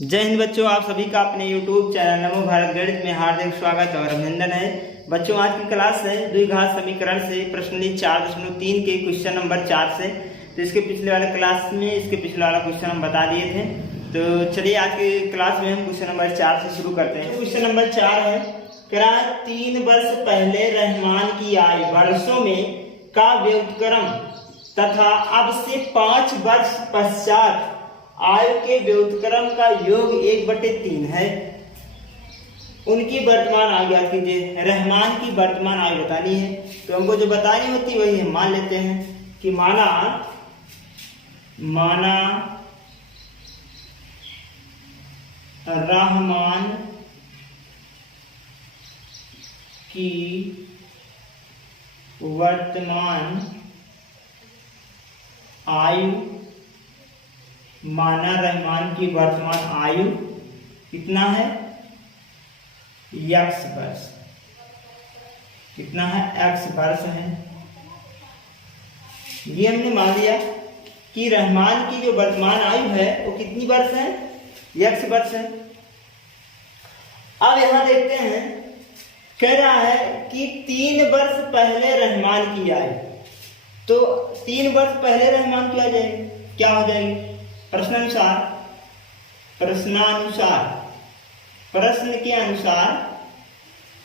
जय हिंद बच्चों, आप सभी का अपने YouTube चैनल नमो भारत गणित में हार्दिक स्वागत और अभिनंदन है। बच्चों, आज की क्लास है द्विघात समीकरण से प्रश्नावली 4.3 के क्वेश्चन नंबर 4 से। तो इसके पिछले वाले क्लास में इसके पिछले वाला क्वेश्चन हम बता दिए थे। तो चलिए आज की क्लास में हम क्वेश्चन नंबर 4 से शुरू करते हैं। क्वेश्चन नंबर 4 है, कह रहा है 3 वर्ष पहले रहमान की आयु वर्षों में का व्युत्क्रम तथा अब से 5 वर्ष पश्चात आयु के व्युत्क्रम का योग 1/3 है। उनकी वर्तमान आयु याद कीजिए, रहमान की वर्तमान आयु बतानी है। तो हमको जो बतानी होती है वही हम मान लेते हैं कि माना रहमान की वर्तमान आयु, माना रहमान की वर्तमान आयु कितना है, x वर्ष। कितना है, x वर्ष है। ये हमने मान लिया कि रहमान की जो वर्तमान आयु है वो कितनी वर्ष है, x वर्ष है। अब यहां देखते हैं, कह रहा है कि 3 वर्ष पहले रहमान की आयु। तो 3 वर्ष पहले रहमान की आ जाएगी, क्या हो जाएगी, प्रश्नानुसार प्रश्न के अनुसार,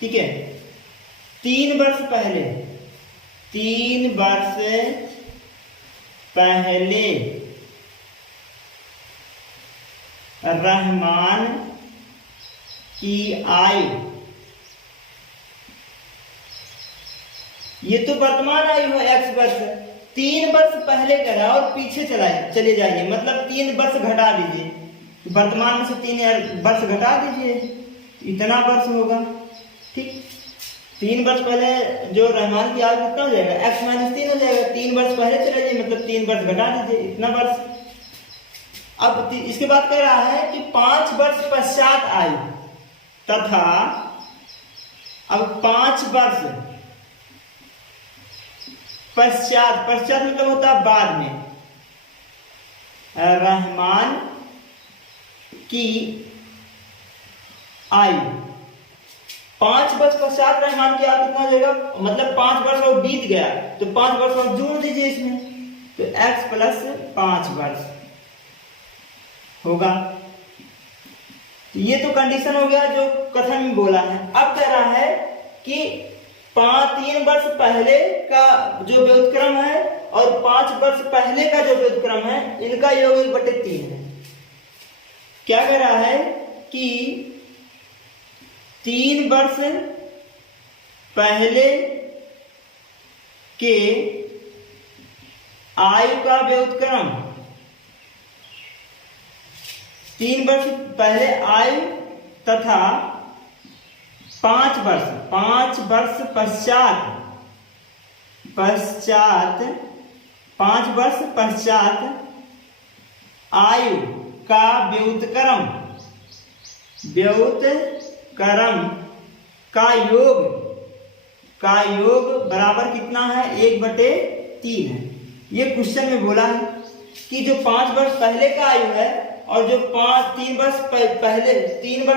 ठीक है। 3 वर्ष पहले रहमान की आयु, ये तो वर्तमान आयु है, x वर्ष। 3 वर्ष पहले करा और पीछे चले जाइए, मतलब 3 वर्ष घटा दीजिए, वर्तमान में से 3 वर्ष घटा दीजिए, इतना वर्ष होगा, ठीक। 3 वर्ष पहले जो रहमान की आयु कितना हो जाएगा, x - 3 हो जाएगा। 3 वर्ष पहले चले जाइए, मतलब 3 वर्ष घटा दीजिए, इतना वर्ष। अब इसके बाद कह रहा है कि 5 वर्ष पश्चात आयु तथा, अब 5 वर्ष पश्चात मतलब होता है बाद में, रहमान की आयु। 5 वर्ष पश्चात रहमान की आयु कितना हो जाएगा, मतलब 5 वर्ष और बीत गया तो 5 वर्ष और जोड़ दीजिए इसमें, तो x + 5 वर्ष होगा। ये तो कंडीशन हो गया जो कथन में बोला है। अब कह रहा है कि 3 वर्ष पहले का जो व्युत्क्रम है और 5 वर्ष पहले का जो व्युत्क्रम है, इनका योग 1/3 है। क्या कह रहा है कि 3 वर्ष पहले के आयु का व्युत्क्रम, 3 वर्ष पहले आयु तथा 5 वर्ष पश्चात 5 वर्ष पश्चात आयु का व्युत्क्रम का योग बराबर कितना है, 1/3 है। ये क्वेश्चन में बोला है कि जो 5 वर्ष पहले का आयु है और जो 3 वर्ष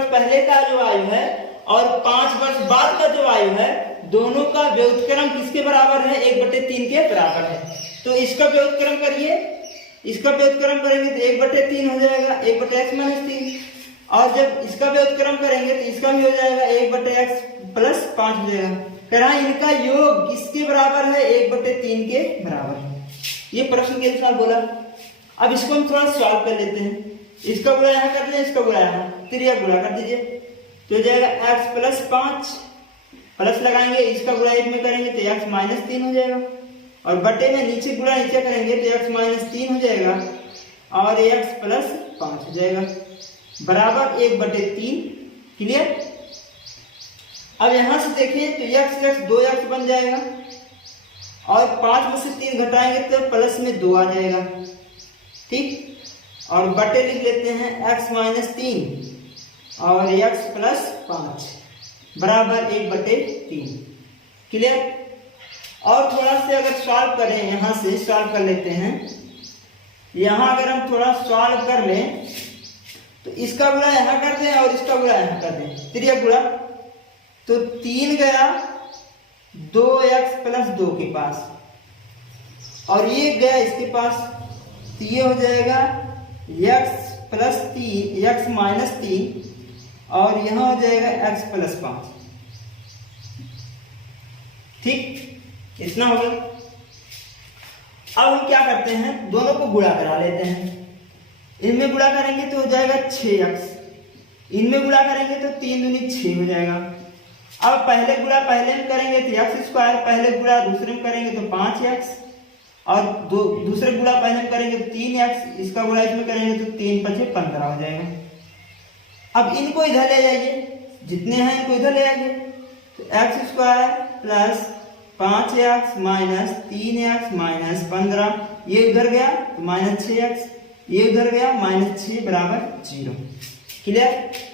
पहले का जो आयु है और 5 वर्ष बाद का जो आयु है, दोनों का व्युत्क्रम किसके बराबर है, 1/3 के बराबर है। तो इसका व्युत्क्रम करिए, इसका व्युत्क्रम करेंगे तो 1/3 हो जाएगा, 1/x - 3। और जब इसका व्युत्क्रम करेंगे तो इसका भी हो जाएगा, 1/x + 5 हो जाएगा। कह रहा है इनका योग किसके बराबर है, 1/3 के बराबर। ये प्रश्न के अनुसार बोला। अब इसको हम थोड़ा सॉल्व कर लेते हैं। इसका गुणा यहाँ कर दीजिए, इसका गुणा यहाँ, त्रिया गुणा कर दीजिए, तो हो जाएगा x + 5, प्लस लगाएंगे, इसका गुणा 1 में करेंगे तो x - 3 हो जाएगा, और बटे में नीचे गुणा नीचे करेंगे तो x - 3 हो जाएगा और x + 5 हो जाएगा बराबर 1/3। क्लियर। अब यहां से देखिए तो x 2x बन जाएगा और 5 में से 3 घटाएंगे तो प्लस में 2 आ जाएगा, ठीक। और बटे लिख लेते हैं x - 3 और x + 5 बराबर 1/3। क्लियर। और थोड़ा से अगर सॉल्व करें, यहां से सॉल्व कर लेते हैं। यहां अगर हम थोड़ा सॉल्व कर लें तो इसका गुणा यहाँ कर दें और इसका गुणा यहाँ कर दें, त्रियक गुणा। तो 3 गया 2x प्लस 2 के पास और ये गया इसके पास, तो ये हो जाएगा x प्लस 3 x माइनस 3 और यहाँ हो जाएगा x प्लस 5। ठीक, इतना हो गया। अब हम क्या करते हैं, दोनों को गुणा करा लेते हैं। इनमें गुणा करेंगे तो हो जाएगा 6x, इनमें गुणा करेंगे तो 3 दूनी 6 हो जाएगा। अब पहले गुणा पहले में करेंगे तो x स्क्वायर, पहले गुणा दूसरे में करेंगे तो 5x और दूसरे गुणा पहले में करेंगे तो 3x, इसका गुणा इसमें करेंगे तो 3 5 15 हो जाएगा। अब इनको इधर ले जाइए, जितने हैं इनको इधर ले आइए, तो x square plus 5x minus 3x minus 15, ये उधर गया तो माइनस 6x, ये उधर गया माइनस 6 बराबर 0। क्लियर।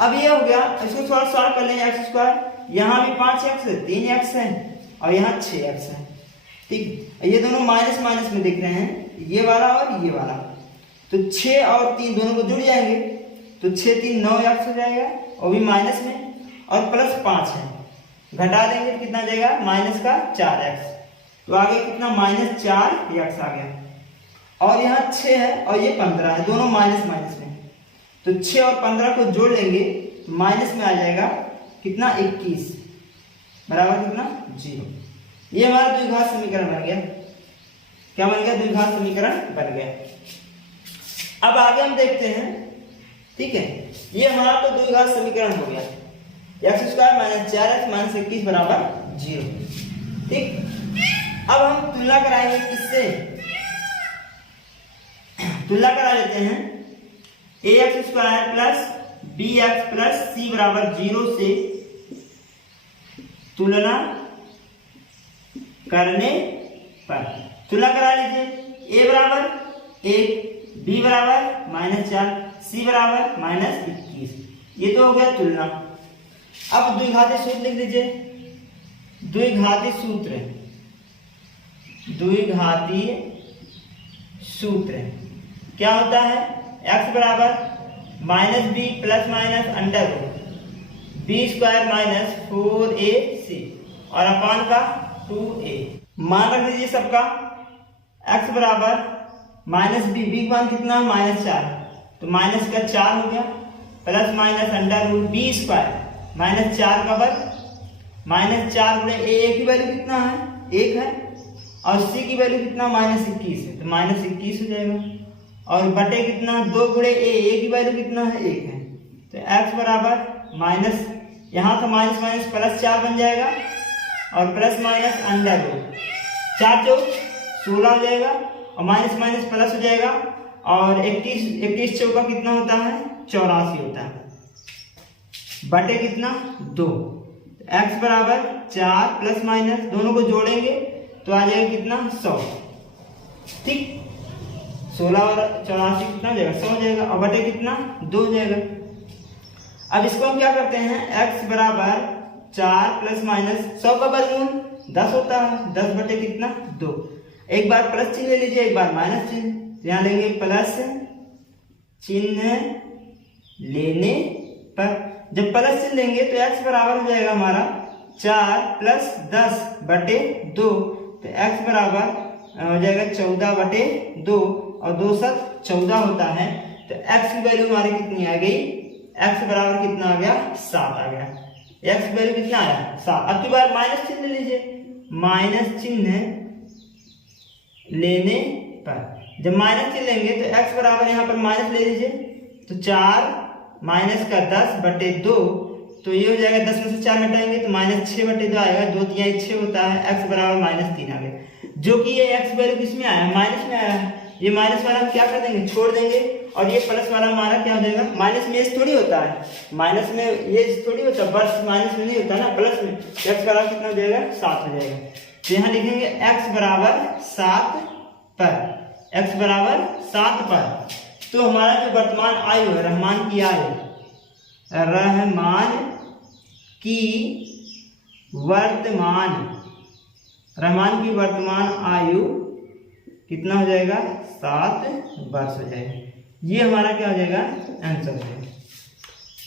अब ये हो गया, इसको थोड़ा सॉल्व कर लेंगे। x स्क्वायर, यहाँ भी 5x है, 3x है और यहाँ 6x है। ठीक, ये दोनों माइनस माइनस में दिख रहे हैं, ये वाला और ये वाला, तो 6 और 3 दोनों को जुड़ जाएंगे तो 6 3 9x हो जाएगा और भी माइनस में, और प्लस 5 है, घटा देंगे तो कितना जाएगा माइनस का 4x, तो आगे कितना माइनस 4x आ गया। और यहाँ 6 है और ये 15 है, दोनों माइनस माइनस में, तो 6 और 15 को जोड़ लेंगे तो माइनस में आ जाएगा कितना 21 बराबर कितना 0। ये हमारा द्विघात समीकरण बन गया। क्या बन गया, द्विघात समीकरण बन गया। अब आगे हम देखते हैं। ठीक है, ये हमारा तो द्विघात समीकरण हो गया, x square minus 4x minus 21 बराबर 0। ठीक, अब हम तुलना कराएंगे किससे, तुलना करा लेते हैं ax square plus bx plus c बराबर 0 से तुलना करने पर। तुलना करा लीजिए, a बराबर 1, b बराबर माइनस 4, c बराबर माइनस 21, ये तो हो गया तुलना। अब द्विघाती सूत्र लिख लीजिए, द्विघाती सूत्र, द्विघाती सूत्र क्या होता है, x बराबर minus b plus minus under root b square minus 4ac और अपान का 2a। मान रख दीजिए सबका, x बराबर माइनस बी, बी का मान कितना माइनस 4, तो माइनस का 4 हो गया, plus minus under root b square minus 4 का वर्ग, माइनस 4 गुणे a की वैल्यू कितना है 1 है और c की वैल्यू कितना माइनस 21 है, तो माइनस 21 हो जाएगा, और बटे कितना 2 गुणे a की वैल्यू कितना है 1 है, तो x बराबर माइनस, यहाँ का माइनस माइनस प्लस 4 बन जाएगा और प्लस माइनस अंडर रूट 4 चौक 16 हो जाएगा और माइनस माइनस प्लस हो जाएगा, और 21 चौका कितना होता है 84 होता है, बटे कितना 2, x बराबर 4 प्लस माइनस दोनों को जोड़ेंगे तो आ जाएगा कितना 100। ठीक, 16 और 84 कितना हो जाएगा 100 हो जाएगा, और बटे कितना 2 हो जाएगा। अब इसको हम क्या करते हैं, x बराबर 4 प्लस माइनस 100 का वर्गमूल 10 होता है, 10 बटे कितना 2, एक बार प्लस चिन्ह ले लीजिए, एक बार माइनस चिन्ह, यहाँ लेंगे प्लस चिन्ह लेने पर, जब प्लस चिन्ह लेंगे तो x बराबर हो जाएगा हमारा 4 प्लस 10 बटे 2, तो x बराबर हो जाएगा 14 बटे 2 और 2 7 14 होता है, तो x की वैल्यू हमारी कितनी आ गई, x बराबर कितना आ गया 7 आ गया, x की वैल्यू कितना आया 7। अब की बार माइनस चिन्ह लीजिए, माइनस चिन्ह लेने पर, जब माइनस चिन्ह लेंगे तो x बराबर यहाँ पर माइनस ले लीजिए, तो 4 माइनस का 10 बटे 2, तो ये हो जाएगा 10 में से 4 घटाएंगे तो माइनस 6 बटे 2 आएगा, 2 3 6 होता है, x बराबर माइनस 3 आ गया, जो कि ये x वैल्यू किस में आया माइनस में आया है। ये माइनस वाला हम क्या कर देंगे छोड़ देंगे, और ये प्लस वाला हमारा क्या हो जाएगा, माइनस में ये थोड़ी होता है, माइनस में ये थोड़ी होता है, बस माइनस में नहीं होता ना, प्लस में, x बराबर कितना हो जाएगा 7 हो जाएगा। तो यहाँ लिखेंगे x बराबर 7 पर, x बराबर 7 पर, तो हमारा जो वर्तमान आयु है, रहमान की आयु, रहमान की वर्तमान आयु कितना हो जाएगा 7 वर्ष हो जाएगा। ये हमारा क्या हो जाएगा, आंसर है।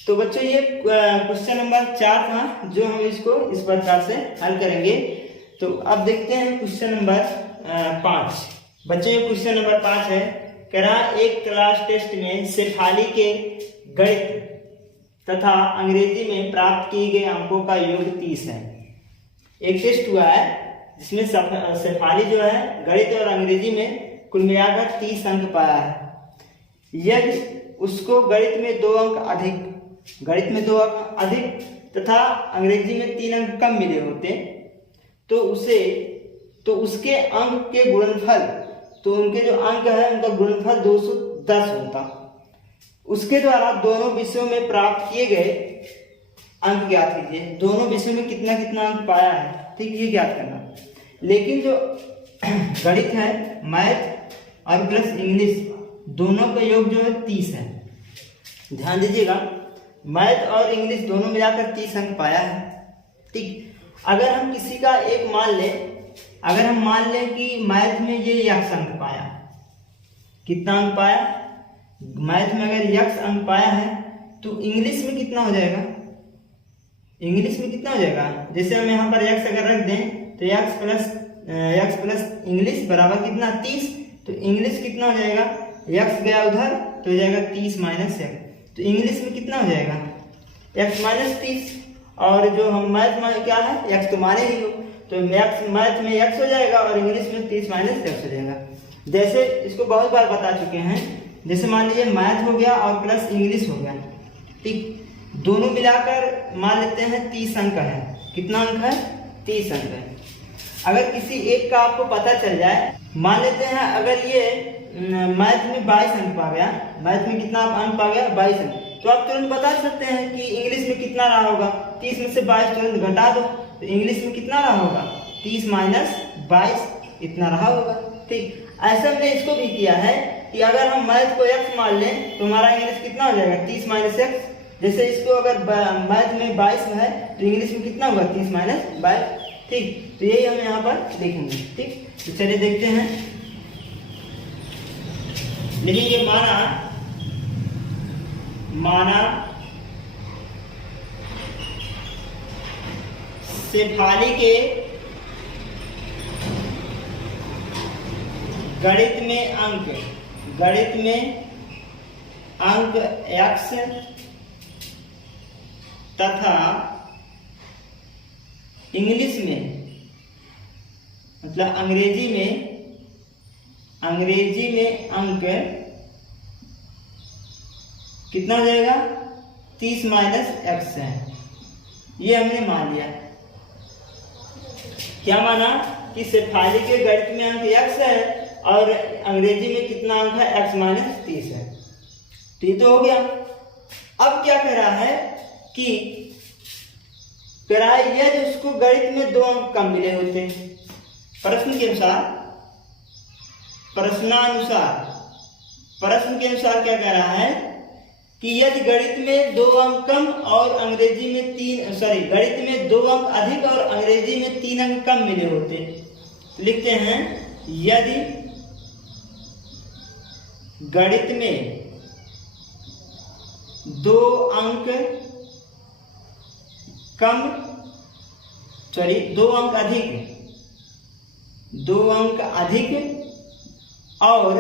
तो बच्चों ये क्वेश्चन नंबर 4 था, जो हम इसको इस प्रकार से हल करेंगे। तो अब देखते हैं क्वेश्चन नंबर 5। बच्चों ये क्वेश्चन नंबर 5 है, कह रहा एक क्लास टेस्ट में शेफाली के गणित तथा अंग्रेजी में प्राप्त किए गए अंकों का योग 30 है। एक टेस्ट हुआ है जिसमें शेफाली जो है गणित और अंग्रेजी में कुल मिलाकर 30 अंक पाया है। यदि उसको गणित में 2 अंक अधिक तथा अंग्रेजी में 3 अंक कम मिले होते तो उसके अंक के गुणनफल, तो उनके जो अंक है उनका गुणनफल 210 होता। उसके द्वारा दोनों विषयों में प्राप्त किए गए अंक ज्ञात कीजिए। दोनों विषयों में कितना कितना अंक पाया है, ठीक, ये ज्ञात करना। लेकिन जो गणित है, मैथ और प्लस इंग्लिश, दोनों का योग जो है 30 है। ध्यान दीजिएगा, मैथ और इंग्लिश दोनों मिलाकर 30 अंक पाया है, ठीक। अगर हम किसी का एक अगर हम मान लें कि मैथ में ये यक्स अंक पाया, कितना अंक पाया, मैथ में अगर यक्स अंक पाया है तो इंग्लिश में कितना हो जाएगा, जैसे हम यहाँ पर यक्स अगर रख दें तो यक्स प्लस इंग्लिश बराबर कितना 30, तो इंग्लिश कितना हो जाएगा, यक्स गया उधर तो हो जाएगा 30 माइनस यक्स, तो इंग्लिश में कितना हो जाएगा, यक्स माइनस 30। और जो हम मैथ में क्या है, यक्स तो माने ही हो, तो मैथ में यक्स हो जाएगा और इंग्लिश में 30 माइनस यक्स हो जाएगा। जैसे इसको बहुत बार बता चुके हैं, जैसे मान लीजिए मैथ हो गया और प्लस इंग्लिश हो गया, ठीक, दोनों मिलाकर मान लेते हैं 30 अंक है। कितना अंक है, 30 अंक है। अगर किसी एक का आपको पता चल जाए, मान लेते हैं अगर ये मैथ में 22 अंक पा गया, मैथ में कितना अंक पा गया, 22 अंक, तो आप तुरंत बता सकते हैं कि इंग्लिश में कितना रहा होगा। 30 में से 22 तुरंत घटा दो, तो इंग्लिश में कितना रहा होगा, 30 माइनस 22 इतना रहा होगा, ठीक। ऐसा हमने इसको भी किया है कि अगर हम मैथ को x मान लें तो हमारा इंग्लिश कितना हो जाएगा, 30 माइनस एक्स। जैसे इसको अगर मैथ में 22 है तो इंग्लिश में कितना होगा, 30 माइनस 22, ठीक। तो यही हम यहाँ पर देखेंगे, ठीक। तो चलिए देखते हैं, लिखेंगे माना शेफाली के गणित में अंक x तथा इंग्लिश में, मतलब अंग्रेजी में अंक कितना हो जाएगा, 30 माइनस एक्स है। ये हमने मान लिया। क्या माना कि शेफाली के गणित में अंक x है और अंग्रेजी में कितना अंक है, x माइनस 30 है। तो ये तो हो गया। अब क्या कह रहा है कि यदि उसको गणित में 2 अंक कम मिले होते हैं, प्रश्न के अनुसार क्या कह रहा है कि यदि गणित में 2 अंक कम और अंग्रेजी में गणित में 2 अंक अधिक और अंग्रेजी में 3 अंक कम मिले होते, तो लिखते हैं यदि गणित में 2 अंक अधिक और अंग्रेजी में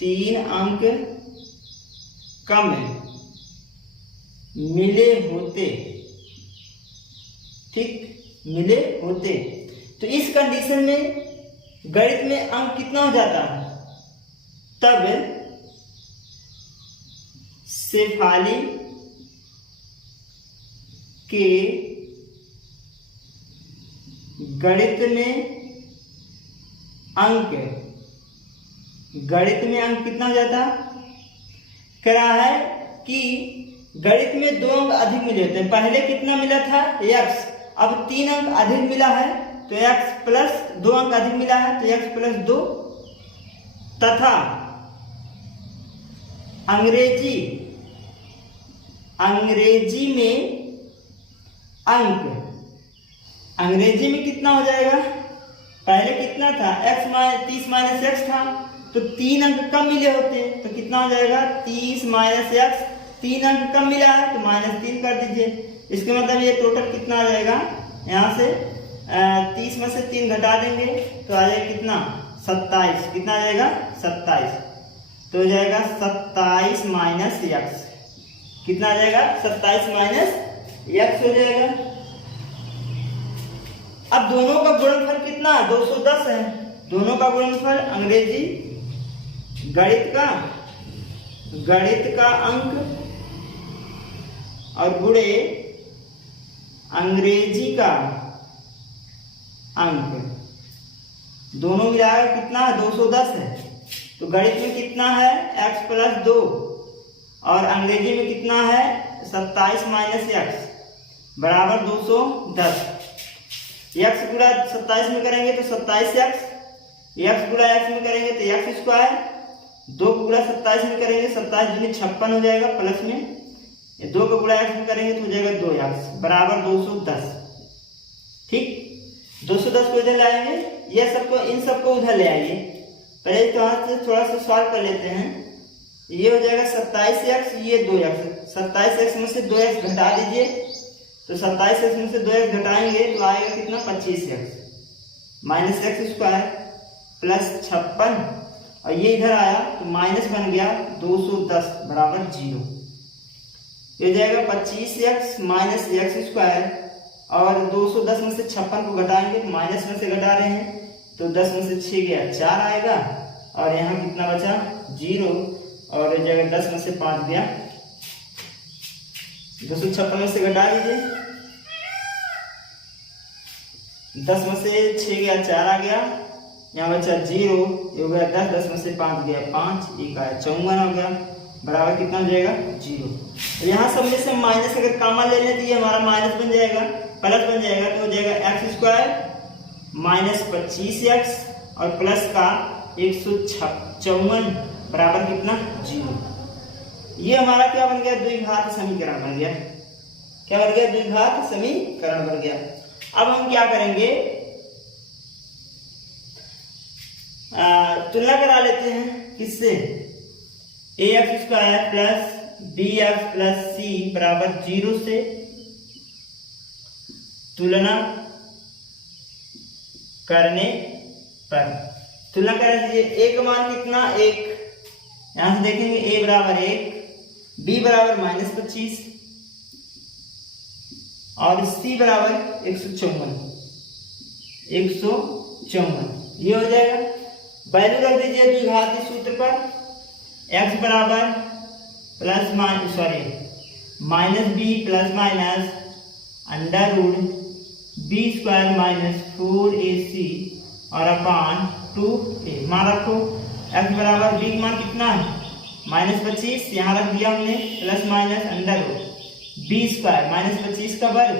3 अंक कम मिले होते, ठीक, मिले होते, तो इस कंडीशन में गणित में अंक कितना हो जाता है, तब शेफाली के गणित में अंक कितना हो जाता, कह रहा है कि गणित में 2 अंक अधिक मिले होते हैं। पहले कितना मिला था, x, अब 3 अंक अधिक मिला है तो x प्लस 2 अंक अधिक मिला है तो x प्लस 2, तथा अंग्रेजी में अंक, अंग्रेजी में कितना हो जाएगा, पहले कितना था x 30 माइनस एक्स था, तो 3 अंक कम मिले होते, तो कितना हो जाएगा 30 माइनस एक्स, 3 अंक कम मिला है तो -3 कर दीजिए। इसके मतलब ये टोटल कितना आ जाएगा, यहाँ से 30 में से 3 घटा देंगे तो आ जाएगा कितना 27, कितना आ जाएगा 27, तो हो जाएगा 27 माइनस एक्स, कितना आ जाएगा 27 माइनस एक्स हो जाएगा। अब दोनों का गुणनफल कितना है 210 है, दोनों का गुणनफल अंग्रेजी गणित का अंक और गुणे अंग्रेजी का अंक, दोनों मिलाकर कितना है 210 है। तो गणित में कितना है x प्लस 2 और अंग्रेजी में कितना है 27 माइनस एक्स बराबर 210। x गुणा 27 में करेंगे तो 27x, x गुणा x में करेंगे तो x स्क्वायर, 2 को गुणा 27 में करेंगे 27 दूनी 56 हो जाएगा, प्लस में 2 को गुणा x में करेंगे तो हो जाएगा 2x बराबर 210। ठीक, 210 को इधर लाएंगे, ये सबको इन सबको उधर ले आइए। पहले तो हाथ से थोड़ा सा सॉल्व कर लेते हैं। ये हो जाएगा 27x, ये 2x, 27x में से 2x घटा दीजिए, तो 27x में से 2x घटाएंगे तो आएगा कितना 25x minus x square plus 56, और ये इधर आया तो माइनस बन गया 210 बराबर 0। ये जाएगा 25x माइनस एक्स स्क्वायर, और 210 में से 56 को घटाएंगे तो माइनस में से घटा रहे हैं तो 10 में से 6 गया 4 आएगा, और यहाँ कितना बचा 0, और ये जगह 10 में से 5 गया, 256 में से घटा लीजिए, 10 में से 6 गया 4 आ गया, यहाँ बचा 0, ये हो गया 10, 10 में से 5 गया 5, 1 आया 54 हो गया, बराबर कितना हो जाएगा 0। तो यहाँ सब में से माइनस अगर कॉमन ले लें तो ये हमारा माइनस बन जाएगा, प्लस बन जाएगा, तो हो जाएगा एक्स स्क्वायर माइनस 25x और प्लस का 154 बराबर कितना 0। ये हमारा क्या बन गया द्विघात समीकरण बन गया, क्या बन गया द्विघात समीकरण बन गया। अब हम क्या करेंगे, तुलना करा लेते हैं किससे, ax square plus bx plus c बराबर 0 से तुलना करने पर, तुलना कर दीजिए। a का मान कितना 1, यहां से देखेंगे a बराबर 1, b बराबर -25 और c बराबर 154, ये हो जाएगा। वैल्यू रख दीजिए द्विघाती सूत्र पर, x बराबर plus minus b plus minus under root b square minus 4ac और अपान 2a। मान रखो x बराबर b का मान कितना है -25, यहाँ रख दिया हमने, plus minus under root b square -25 का वर्ग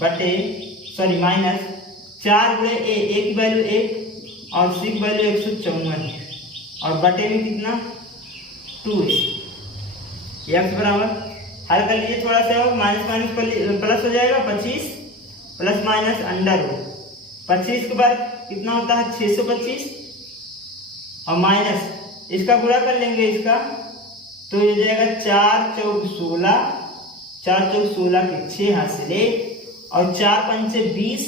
बटे माइनस 4 गुणे a की वैल्यू 1 और c की वैल्यू 154 और बटे में कितना 2a। x बराबर हल कर लीजिए थोड़ा सा, माइनस माइनस प्लस हो जाएगा 25 प्लस माइनस अंडर रूट 25 के बाद कितना होता है 625 और माइनस इसका गुणा कर लेंगे इसका, तो ये जाएगा 4 चौक 16, 4 चौक 16 के 6 हासिल 1 और 4 पंचे 20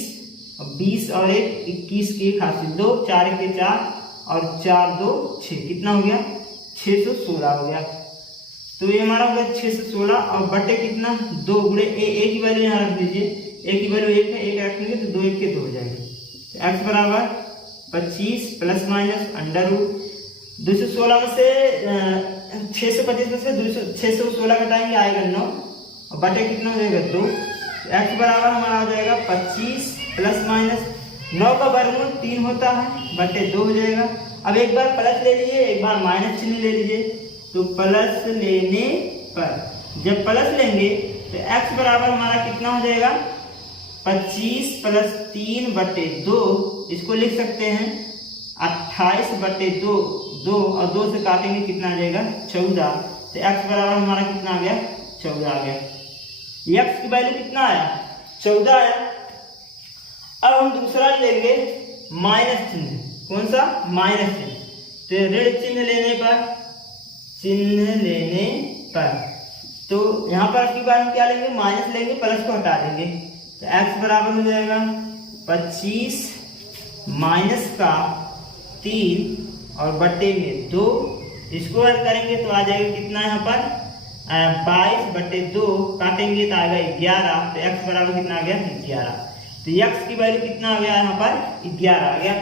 और 20 और 1 21 के 1 हासिल 2, 4 के 4 और 4 2 6, कितना हो गया 616 हो गया। तो ये हमारा हो गया 616 और बटे कितना 2 गुणे a की वैल्यू यहाँ रख दीजिए, a की वैल्यू 1 है, 1 रखेंगे तो 2 1 के 2 हो जाएंगे। तो x बराबर 25 प्लस माइनस अंडर रूट 216 में से 625 में से 616 घटाएंगे आएगा 9 और बटे कितना हो जाएगा 2। तो x बराबर हमारा हो जाएगा 25 प्लस माइनस 9 का वर्गमूल 3 होता है बटे 2 हो जाएगा। अब एक बार प्लस ले लीजिए, एक बार माइनस चिन्ह ले लीजिए, तो प्लस लेने पर जब प्लस लेंगे तो x बराबर हमारा कितना हो जाएगा 25 प्लस 3 बटे 2, इसको लिख सकते हैं 28 बटे 2 और 2 से काटेंगे कितना आ जाएगा 14। तो x बराबर हमारा कितना आ गया 14 आ गया। x की वैल्यू कितना आया? 14 आया। अब हम दूसरा लेंगे माइनस चिन्ह। कौन सा? माइनस चिन्ह। तो ऋण चिन्ह लेने पर तो यहाँ पर की बार हम क्या लेंगे? माइनस लेंगे, प्लस को हटा देंगे। तो x बराबर हो जाएगा 25 माइनस का 3 और बट्टे में 2। इसको हल करेंगे तो आ जाएगा कितना यहाँ पर? 22/2 काटेंगे तो आएगा 11। तो x बराबर कितना आ गया? 11। तो x की वैल्यू कितना आ गया यहाँ पर? 11 आ गया।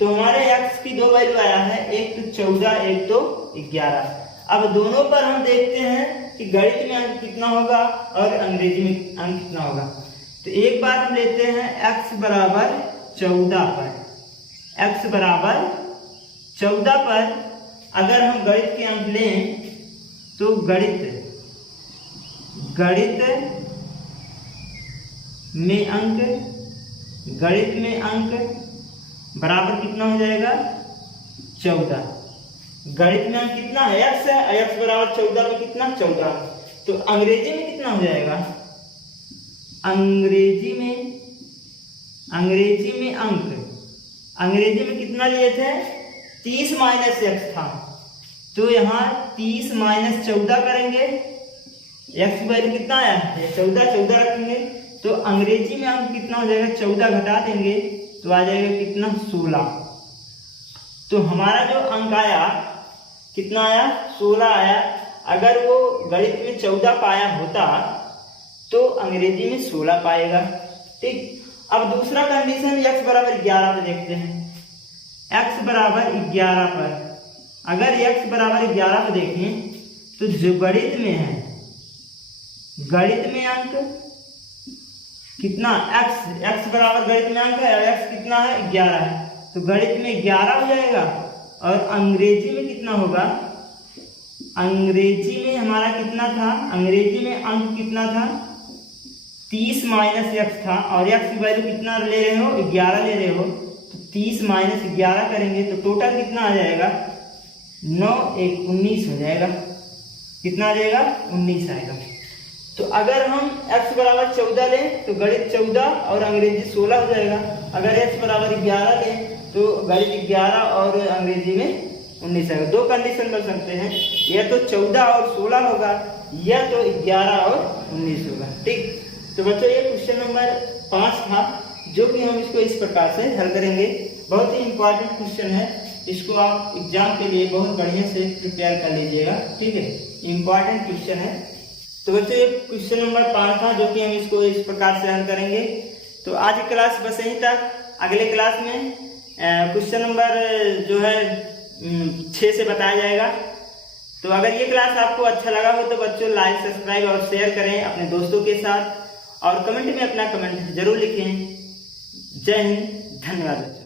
तो हमारे x की दो वैल्यू आया है, एक तो 14, एक तो 11। अब दोनों पर हम देखते हैं कि गणित में अंक कितना होगा और अंग्रेजी में अंक कितना होगा। तो एक बार हम लेते हैं x बराबर 14 पर। x बराबर 14 पर अगर हम गणित के अंक लें तो गणित में अंक बराबर कितना हो जाएगा? 14। गणित में अंक कितना है? x है। x बराबर 14 में कितना? 14। तो अंग्रेजी में कितना हो जाएगा? अंग्रेजी में कितना लिए थे? 30 माइनस x था। तो यहाँ 30 माइनस 14 करेंगे। x की वैल्यू कितना आया? 14 रखेंगे। तो अंग्रेजी में अंक कितना हो जाएगा? 14 घटा देंगे तो आ जाएगा कितना? 16। तो हमारा जो अंक आया कितना आया? 16 आया। अगर वो गणित में 14 पाया होता तो अंग्रेजी में 16 पाएगा। ठीक। अब दूसरा कंडीशन x बराबर 11 पे देखते हैं। x बराबर 11 पर अगर x बराबर 11 पे देखें तो जो गणित में है, गणित में अंक कितना? x बराबर गणित में अंक है और x कितना है? 11 है। तो गणित में 11 हो जाएगा और अंग्रेजी में कितना होगा? अंग्रेजी में हमारा कितना था? अंग्रेजी में अंक कितना था? 30 माइनस x था और x की वैल्यू कितना ले रहे हो? 11 ले रहे हो। तो 30 माइनस 11 करेंगे तो टोटल कितना आ जाएगा? 9 1 19 हो जाएगा। कितना आ जाएगा? 19 आएगा। तो अगर हम x बराबर 14 लें तो गणित 14 और अंग्रेजी 16 हो जाएगा। अगर x बराबर 11 लें तो गणित 11 और अंग्रेजी में 19 आएगा। दो कंडीशन बन सकते हैं, या तो 14 और 16 होगा या तो 11 और 19 होगा। ठीक। तो बच्चों ये क्वेश्चन नंबर 5 था, जो कि हम इसको इस प्रकार से हल करेंगे। बहुत ही इंपॉर्टेंट क्वेश्चन है, इसको आप एग्जाम के लिए बहुत बढ़िया से प्रिपेयर कर लीजिएगा। ठीक है, इंपॉर्टेंट क्वेश्चन है। तो बच्चों ये क्वेश्चन नंबर 5 था, जो कि हम इसको इस प्रकार से हल करेंगे। तो आज की क्लास बस यहीं तक। अगले क्लास में क्वेश्चन नंबर जो है 6 से बताया जाएगा। तो अगर ये क्लास आपको अच्छा लगा हो तो बच्चों लाइक, सब्सक्राइब और शेयर करें अपने दोस्तों के साथ और कमेंट में अपना कमेंट जरूर लिखें। जय हिंद, धन्यवाद।